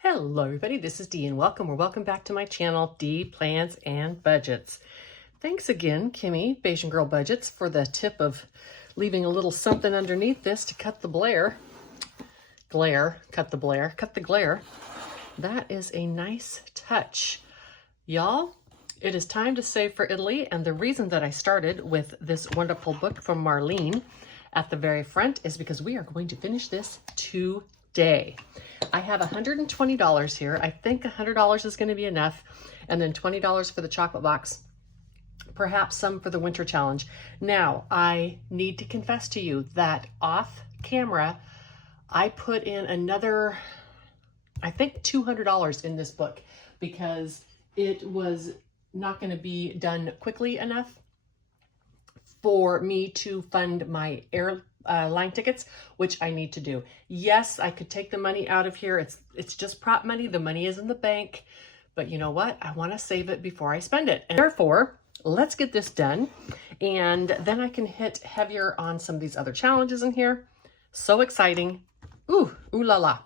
Hello everybody, this is Dee and welcome or welcome back to my channel, Dee Plans and Budgets. Thanks again, Kimmy, Bayesian Girl Budgets, for the tip of leaving a little something underneath this to cut the cut the glare. That is a nice touch. Y'all, it is time to save for Italy, and the reason that I started with this wonderful book from Marlene at the very front is because we are going to finish this today. I have $120 here. I think $100 is going to be enough, and then $20 for the chocolate box, perhaps some for the winter challenge. Now, I need to confess to you that off camera, I put in another, I think $200 in this book because it was not going to be done quickly enough for me to fund my airline tickets, which I need to do. Yes, I could take the money out of here. It's just prop money. The money is in the bank, but you know what? I want to save it before I spend it. And therefore, let's get this done. And then I can hit heavier on some of these other challenges in here. So exciting. Ooh la la.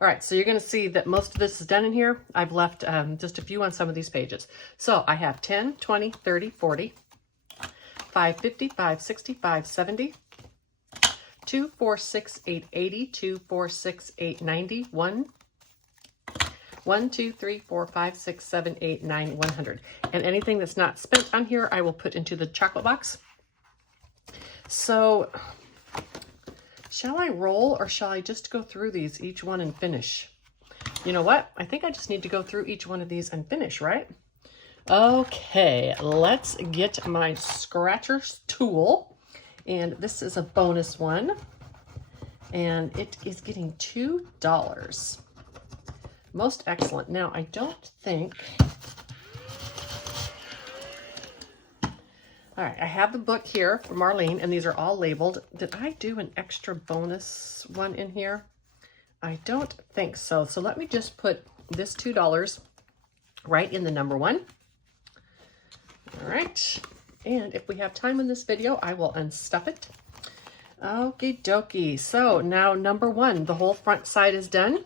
All right, so you're going to see that most of this is done in here. I've left just a few on some of these pages. So I have 10, 20, 30, 40, 5, 50, 5, 60, 5, 70, 2, 4, 6, 8, 80, 2, 4, 6, 8, 90, 1, 2, 3, 4, 5, 6, 7, 8, 9, 100. And anything that's not spent on here, I will put into the chocolate box. So shall I roll or shall I just go through these each one and finish? You know what? I think I just need to go through each one of these and finish, right? Okay, let's get my scratcher's tool. And this is a bonus one. And it is getting $2. Most excellent. Now, I don't think... All right, I have the book here from Marlene, and these are all labeled. Did I do an extra bonus one in here? I don't think so. So let me just put this $2 right in the number one. All right, and if we have time in this video, I will unstuff it. Okie dokie. So now number one, the whole front side is done.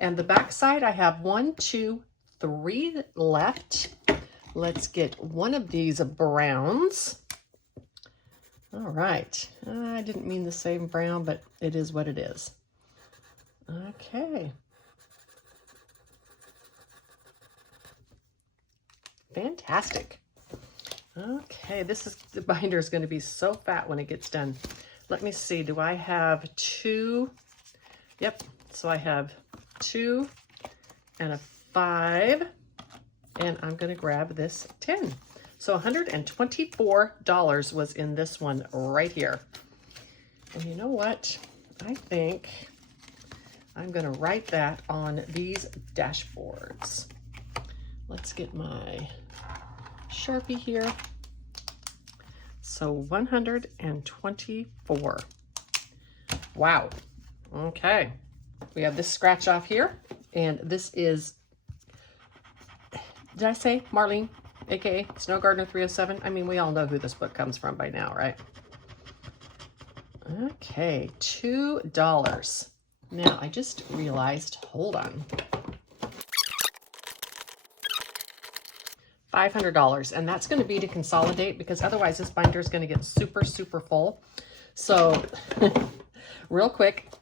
And the back side, I have 1, 2, 3 left. Let's get one of these browns. All right. I didn't mean the same brown, but it is what it is. Okay. Fantastic. Okay, the binder is going to be so fat when it gets done. Let me see. Do I have 2? Yep. So I have 2 and a 5. And I'm going to grab this 10. So $124 was in this one right here. And you know what? I think I'm going to write that on these dashboards. Let's get my Sharpie here. So 124. Wow. Okay. We have this scratch off here. And this is... Did I say Marlene, aka Snow Gardener 307? I mean, we all know who this book comes from by now, right? Okay, $2. Now, I just realized, hold on. $500, and that's going to be to consolidate because otherwise this binder is going to get super, super full. So, real quick,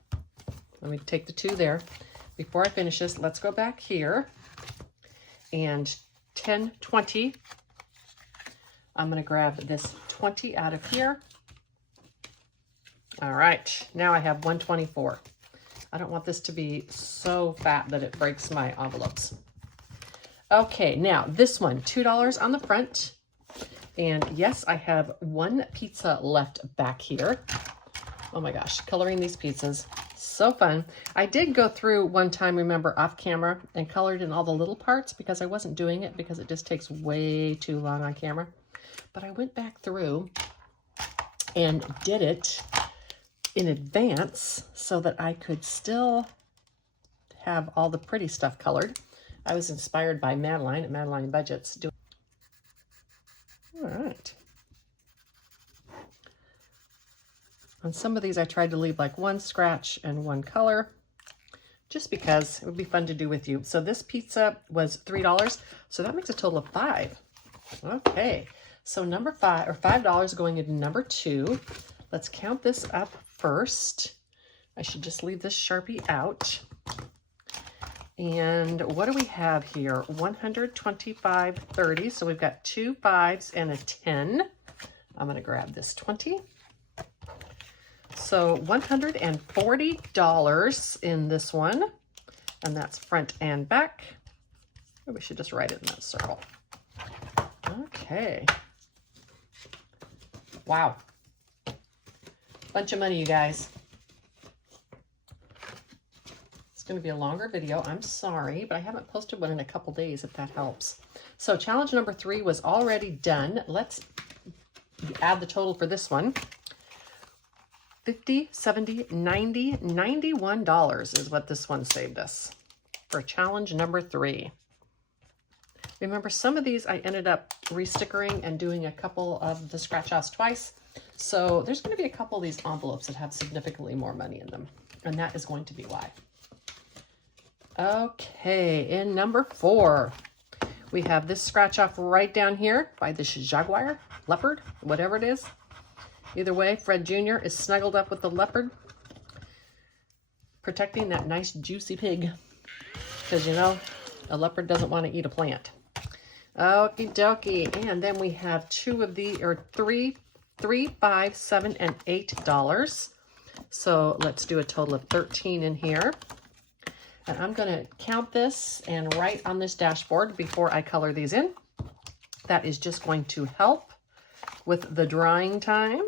let me take the 2 there. Before I finish this, let's go back here. And 10, 20. I'm going to grab this 20 out of here. All right, now I have 124. I don't want this to be so fat that it breaks my envelopes. Okay, now this one, $2 on the front. And yes, I have 1 pizza left back here. Oh my gosh, coloring these pizzas. So fun. I did go through one time, remember, off camera and colored in all the little parts because I wasn't doing it because it just takes way too long on camera. But I went back through and did it in advance so that I could still have all the pretty stuff colored. I was inspired by Madeline at Madeline Budgets. All right. On some of these, I tried to leave like 1 scratch and 1 color, just because it would be fun to do with you. So this pizza was $3, so that makes a total of $5. Okay, so number $5 going into number 2. Let's count this up first. I should just leave this Sharpie out. And what do we have here? 125, 30. So we've got 2 5s and a 10. I'm going to grab this 20. So $140 in this one. And that's front and back. We should just write it in that circle. Okay. Wow. Bunch of money, you guys. Going to be a longer video. I'm sorry, but I haven't posted one in a couple days, if that helps. So challenge number 3 was already done. Let's add the total for this one. $50, $70, $90, $91 is what this one saved us for challenge number 3. Remember, some of these I ended up re-stickering and doing a couple of the scratch offs twice. So there's going to be a couple of these envelopes that have significantly more money in them, and that is going to be why. Okay, in number 4, we have this scratch off right down here by this jaguar, leopard, whatever it is. Either way, Fred Jr. is snuggled up with the leopard, protecting that nice juicy pig. Because, you know, a leopard doesn't want to eat a plant. Okie dokie. And then we have 2 of the, or 3, $5, $7, and $8. So let's do a total of 13 in here. And I'm going to count this and write on this dashboard before I color these in. That is just going to help with the drawing time.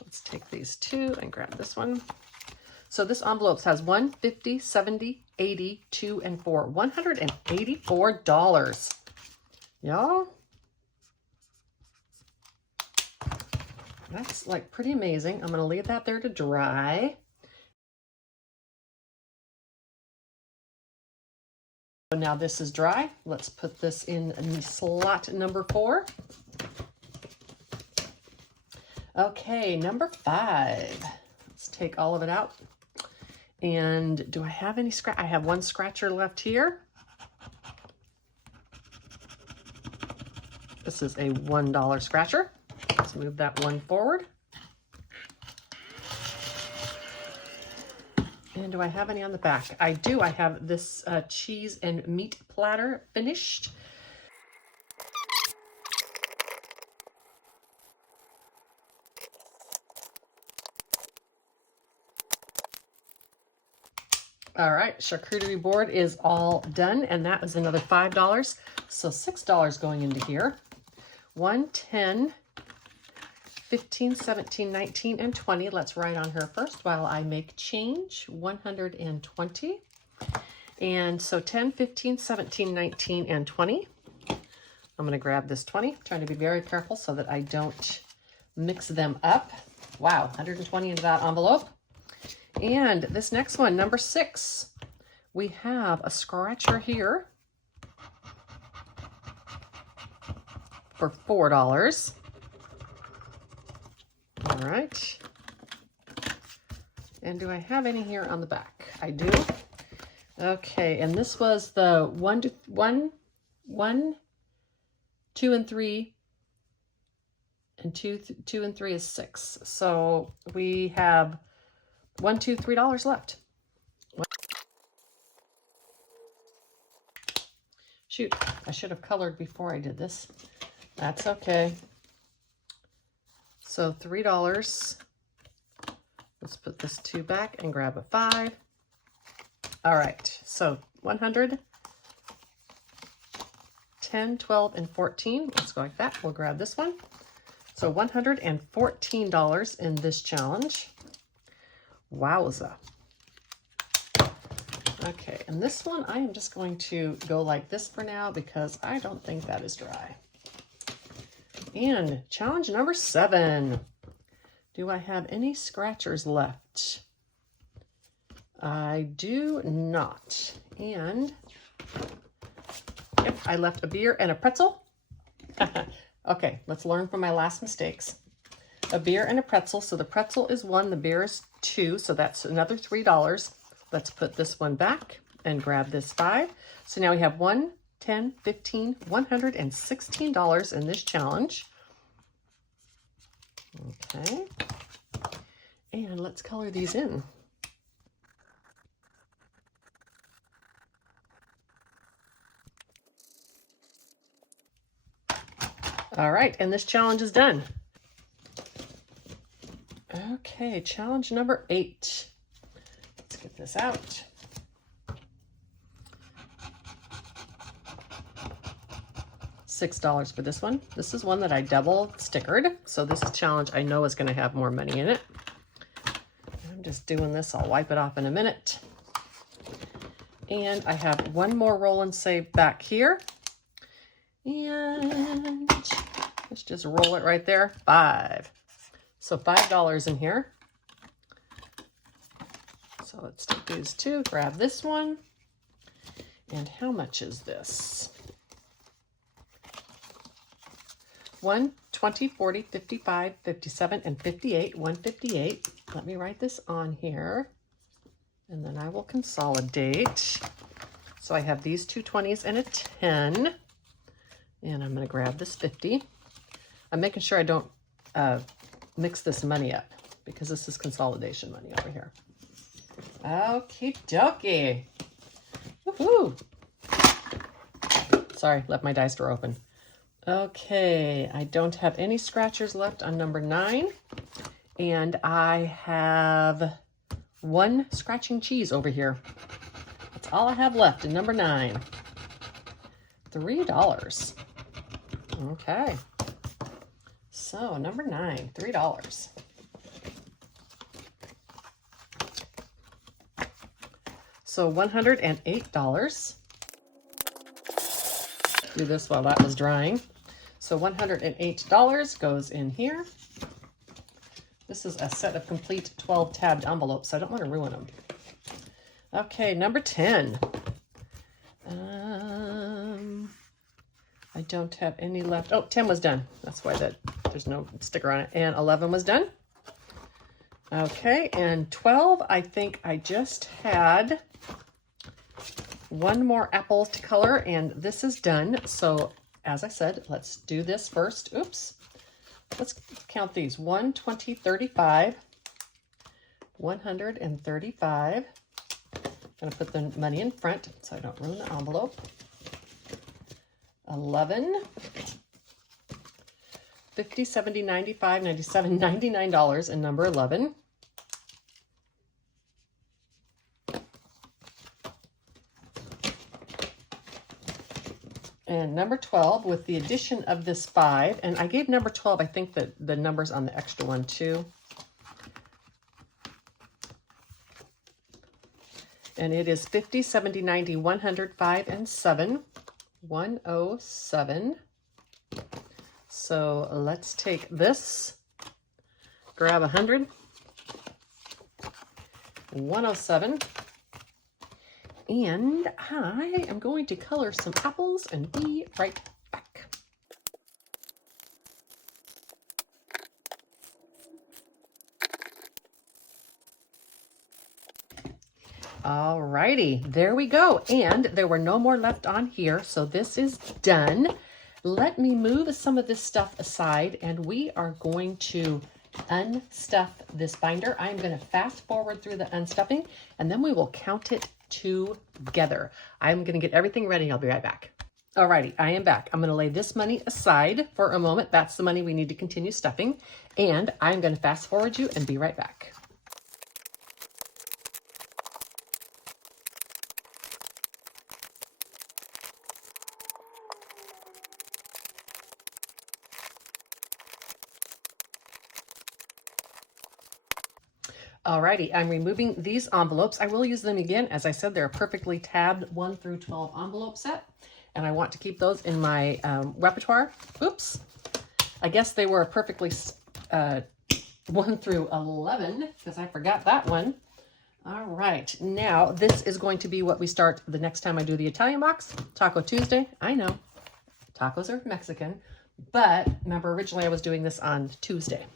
Let's take these 2 and grab this one. So this envelope has 1, 50, 70, 80, 2, and 4. $184. Y'all, that's like pretty amazing. I'm going to leave that there to dry. So now this is dry. Let's put this in slot number 4. Okay, number 5. Let's take all of it out. And do I have any scratch? I have 1 scratcher left here. This is a $1 scratcher. Let's move that one forward. And do I have any on the back? I do. I have this cheese and meat platter finished. All right, charcuterie board is all done, and that is another $5. So $6 going into here. 1, 10, 15, 17, 19, and 20. Let's write on her first while I make change. 120. And so 10, 15, 17, 19, and 20. I'm going to grab this 20. I'm trying to be very careful so that I don't mix them up. Wow, 120 into that envelope. And this next one, number 6, we have a scratcher here for $4. All right. And do I have any here on the back? I do. Okay, and this was the 1, 2, and 3, and 2 and 3 is 6. So we have $1, $2, $3 left. Shoot, I should have colored before I did this. That's okay. So $3. Let's put this 2 back and grab a 5. All right, so 100, 10, 12, and 14. Let's go like that. We'll grab this one. So $114 in this challenge. Wowza. Okay, and this one I am just going to go like this for now because I don't think that is dry. And challenge number 7. Do I have any scratchers left? I do not. And yep, I left a beer and a pretzel. Okay, let's learn from my last mistakes. A beer and a pretzel. So the pretzel is 1, the beer is 2, so that's another $3. Let's put this one back and grab this 5. So now we have $1, $10, $15, $116 in this challenge. Okay. And let's color these in. All right, and this challenge is done. Okay, challenge number 8. Let's get this out. $6 for this one. This is one that I double stickered, so this challenge I know is going to have more money in it. I'm just doing this. I'll wipe it off in a minute. And I have one more roll and save back here. And let's just roll it right there. 5. So $5 in here. So let's take these 2, grab this one. And how much is this? 1, 20, 40, 55, 57, and 58. 158. Let me write this on here. And then I will consolidate. So I have these 2 20s and a 10. And I'm going to grab this 50. I'm making sure I don't mix this money up because this is consolidation money over here. Okie dokie. Woohoo! Sorry, left my dice drawer open. Okay, I don't have any scratchers left on number 9. And I have 1 scratching cheese over here. That's all I have left in number 9. $3. Okay. So number 9, $3. So $108. Do this while that was drying. So $108 goes in here. This is a set of complete 12 tabbed envelopes, so I don't want to ruin them. Okay, number 10. I don't have any left. Oh, 10 was done. That's why there's no sticker on it. And 11 was done. Okay, and 12, I think I just had one more apple to color, and this is done. So, as I said, let's do this first. Oops. Let's count these. 1, 20, 35. 135. I'm going to put the money in front so I don't ruin the envelope. 11. 50, 70, 95, 97, $99 in number 11. And number 12 with the addition of this 5. And I gave number 12, I think that the numbers on the extra one too. And it is 50, 70, 90, 100, 5, and 7. 107. So let's take this, grab 100, 107, and I am going to color some apples and be right back. Alrighty, there we go. And there were no more left on here, so this is done. Let me move some of this stuff aside, and we are going to unstuff this binder. I'm going to fast forward through the unstuffing, and then we will count it together. I'm going to get everything ready. I'll be right back. Alrighty, I am back. I'm going to lay this money aside for a moment. That's the money we need to continue stuffing, and I'm going to fast forward you and be right back. Alrighty, I'm removing these envelopes. I will use them again. As I said, they're a perfectly tabbed 1 through 12 envelope set, and I want to keep those in my repertoire. Oops. I guess they were a perfectly 1 through 11, because I forgot that one. All right, now this is going to be what we start the next time I do the Italian box. Taco Tuesday. I know, tacos are Mexican, but remember originally I was doing this on Tuesday.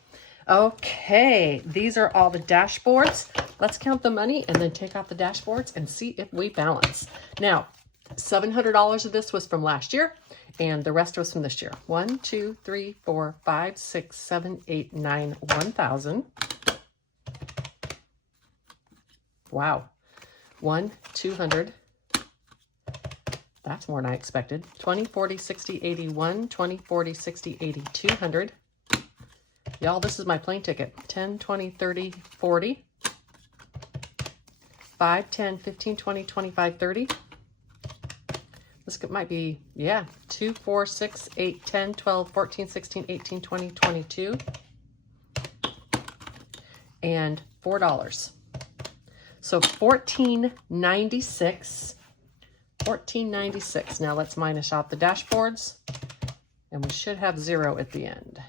Okay, these are all the dashboards. Let's count the money and then take out the dashboards and see if we balance. Now, $700 of this was from last year, and the rest was from this year. 1, 2, 3, 4, 5, 6, 7, 8, 9, 1,000. Wow. 1, 200. That's more than I expected. 20, 40, 60, 80, 1, 20, 40, 60, 80, 200. Y'all, this is my plane ticket. 10, 20, 30, 40. 5, 10, 15, 20, 25, 30. This might be, yeah, 2, 4, 6, 8, 10, 12, 14, 16, 18, 20, 22. And $4. So $14.96. $14.96. Now let's minus out the dashboards, and we should have 0 at the end.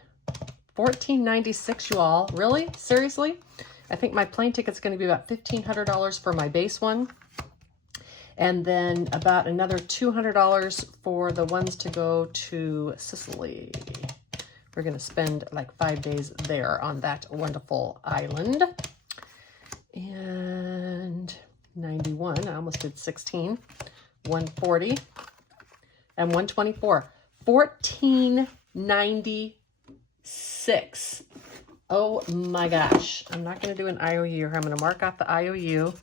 $14.96, you all. Really? Seriously? I think my plane ticket's going to be about $1,500 for my base one, and then about another $200 for the ones to go to Sicily. We're going to spend like 5 days there on that wonderful island. And 91, I almost did 16. 140 and 124. $14.96. Oh my gosh. I'm not going to do an IOU. I'm going to mark out the IOU.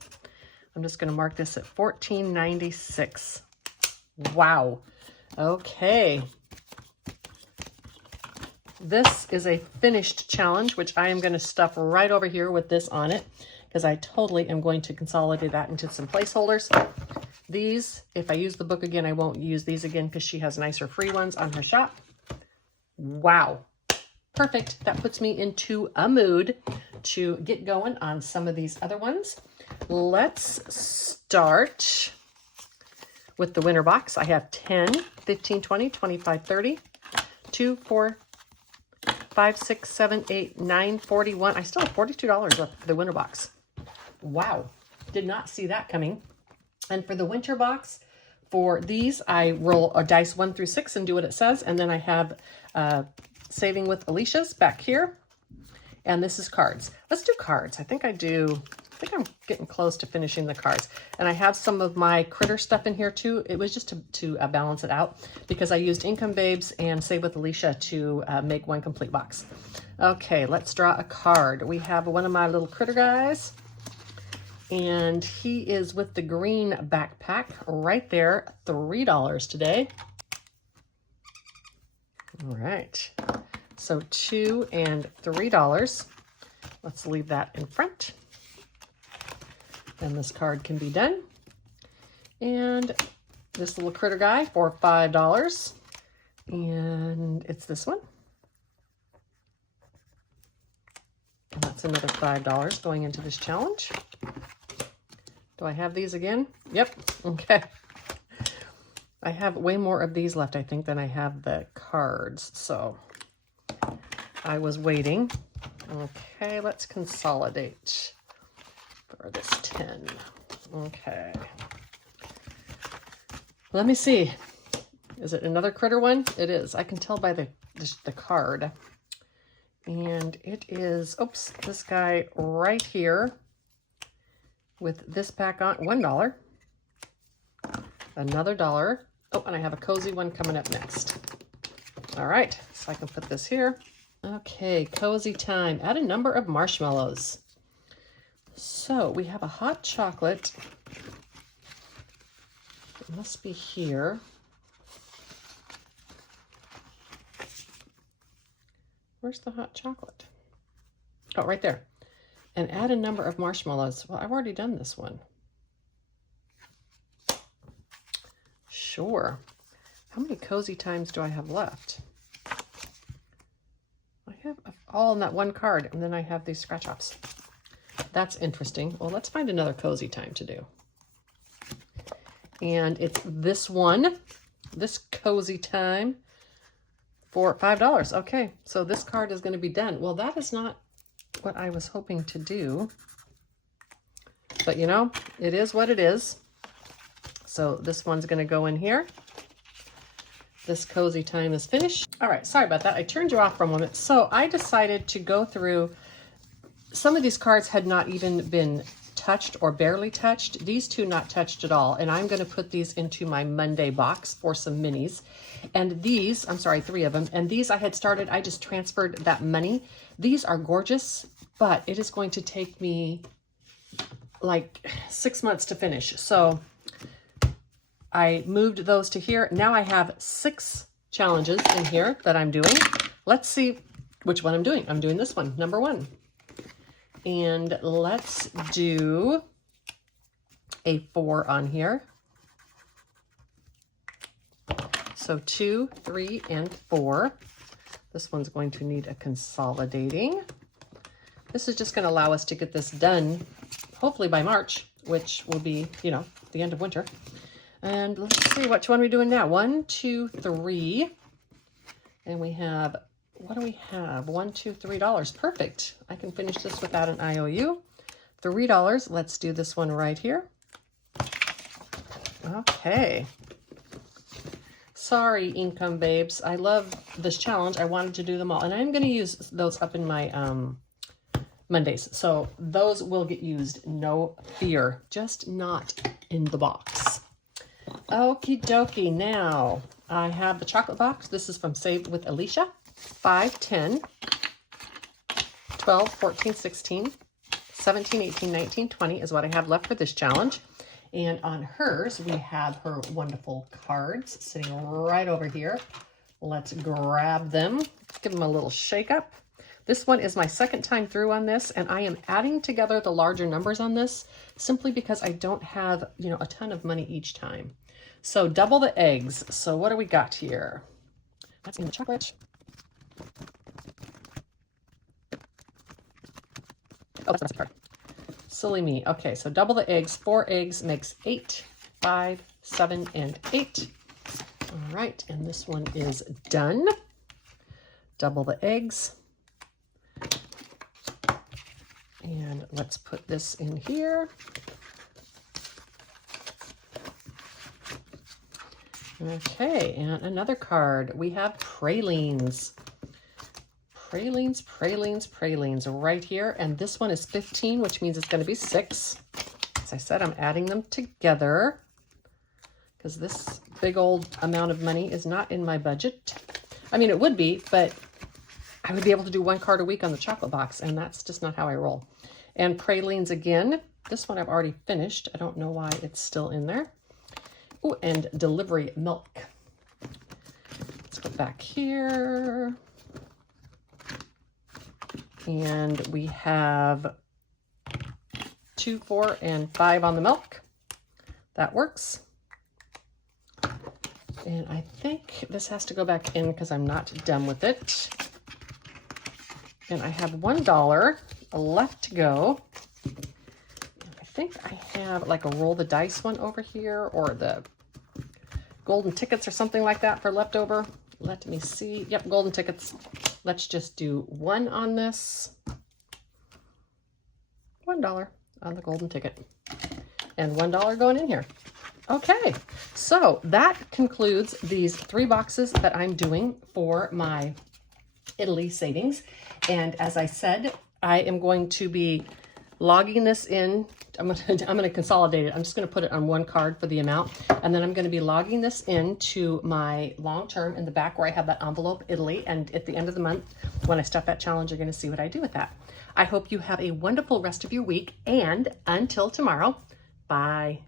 I'm just going to mark this at $14.96. Wow. Okay. This is a finished challenge, which I am going to stuff right over here with this on it, because I totally am going to consolidate that into some placeholders. These, if I use the book again, I won't use these again because she has nicer free ones on her shop. Wow. Perfect. That puts me into a mood to get going on some of these other ones. Let's start with the winter box. I have 10, 15, 20, 25, 30, 2, 4, 5, 6, 7, 8, 9, 41. I still have $42 left for the winter box. Wow. Did not see that coming. And for the winter box, for these, I roll a dice 1 through 6 and do what it says. And then I have Saving with Alicia's back here. And this is cards. Let's do cards. I think I'm getting close to finishing the cards. And I have some of my critter stuff in here too. It was just to balance it out, because I used Income Babes and Save with Alicia to make one complete box. Okay, let's draw a card. We have one of my little critter guys. And he is with the green backpack right there, $3 today. All right, so $2 and $3. Let's leave that in front. Then this card can be done. And this little critter guy for $5. And it's this one. And that's another $5 going into this challenge. Do I have these again? Yep. Okay. I have way more of these left, I think, than I have the cards. So I was waiting. Okay, let's consolidate for this 10. Okay. Let me see. Is it another critter one? It is. I can tell by the card. And it is, oops, this guy right here. With this pack on, $1, another $1. Oh, and I have a cozy one coming up next. All right, so I can put this here. Okay, cozy time. Add a number of marshmallows. So we have a hot chocolate. It must be here. Where's the hot chocolate? Oh, right there. And add a number of marshmallows. Well, I've already done this one. Sure. How many cozy times do I have left? I have all in that one card, and then I have these scratch-offs. That's interesting. Well, let's find another cozy time to do. And it's this one, this cozy time for $5. Okay, so this card is going to be done. Well, that is not what I was hoping to do, but you know, it is what it is. So this one's going to go in here, this cozy time is finished. All right, sorry about that. I turned you off for a moment. So I decided to go through, some of these cards had not even been touched or barely touched. These two not touched at all. And I'm gonna put these into my Monday box for some minis. And these, I'm sorry, 3 of them. And these I had started, I just transferred that money. These are gorgeous, but it is going to take me like 6 months to finish. So I moved those to here. Now I have 6 challenges in here that I'm doing. Let's see which one I'm doing. I'm doing this one, number 1. And let's do a 4 on here. So 2, 3, and 4. This one's going to need a consolidating. This is just going to allow us to get this done, hopefully by March, which will be, you know, the end of winter. And let's see, which one are we doing now? 1, 2, 3. And we have, what do we have? $1, $2, $3. Perfect. I can finish this without an IOU. $3. Let's do this one right here. Okay. Sorry, income babes. I love this challenge. I wanted to do them all. And I'm going to use those up in my Mondays. So those will get used, no fear. Just not in the box. Okie dokie. Now I have the chocolate box. This is from Save with Alicia. 5, 10, 12, 14, 16, 17, 18, 19, 20 is what I have left for this challenge. And on hers, we have her wonderful cards sitting right over here. Let's grab them, give them a little shake up. This one is my second time through on this, and I am adding together the larger numbers on this simply because I don't have, you know, a ton of money each time. So double the eggs. So what do we got here? That's in the chocolate. Oh, that's the recipe card. Silly me. Okay, so double the eggs. 4 eggs makes 8, 5, 7, and 8. All right, and this one is done. Double the eggs. And let's put this in here. Okay, and another card. We have pralines. Pralines, pralines, pralines right here. And this one is 15, which means it's going to be 6. As I said, I'm adding them together because this big old amount of money is not in my budget. I mean, it would be, but I would be able to do 1 card a week on the chocolate box, and that's just not how I roll. And pralines again. This one I've already finished. I don't know why it's still in there. Oh, and delivery milk. Let's go back here. And we have 2, 4, and 5 on the milk. That works. And I think this has to go back in because I'm not done with it. And I have $1 left to go. I think I have like a roll the dice one over here, or the golden tickets or something like that for leftover. Let me see. Yep, golden tickets. Let's just do 1 on this. $1 on the golden ticket. And $1 going in here. Okay, so that concludes these 3 boxes that I'm doing for my Italy savings. And as I said, I am going to be logging this in. I'm gonna consolidate it. I'm just gonna put it on 1 card for the amount, and then I'm gonna be logging this into my long term in the back where I have that envelope Italy, and at the end of the month, when I start that challenge, you're gonna see what I do with that. I hope you have a wonderful rest of your week, and until tomorrow, bye.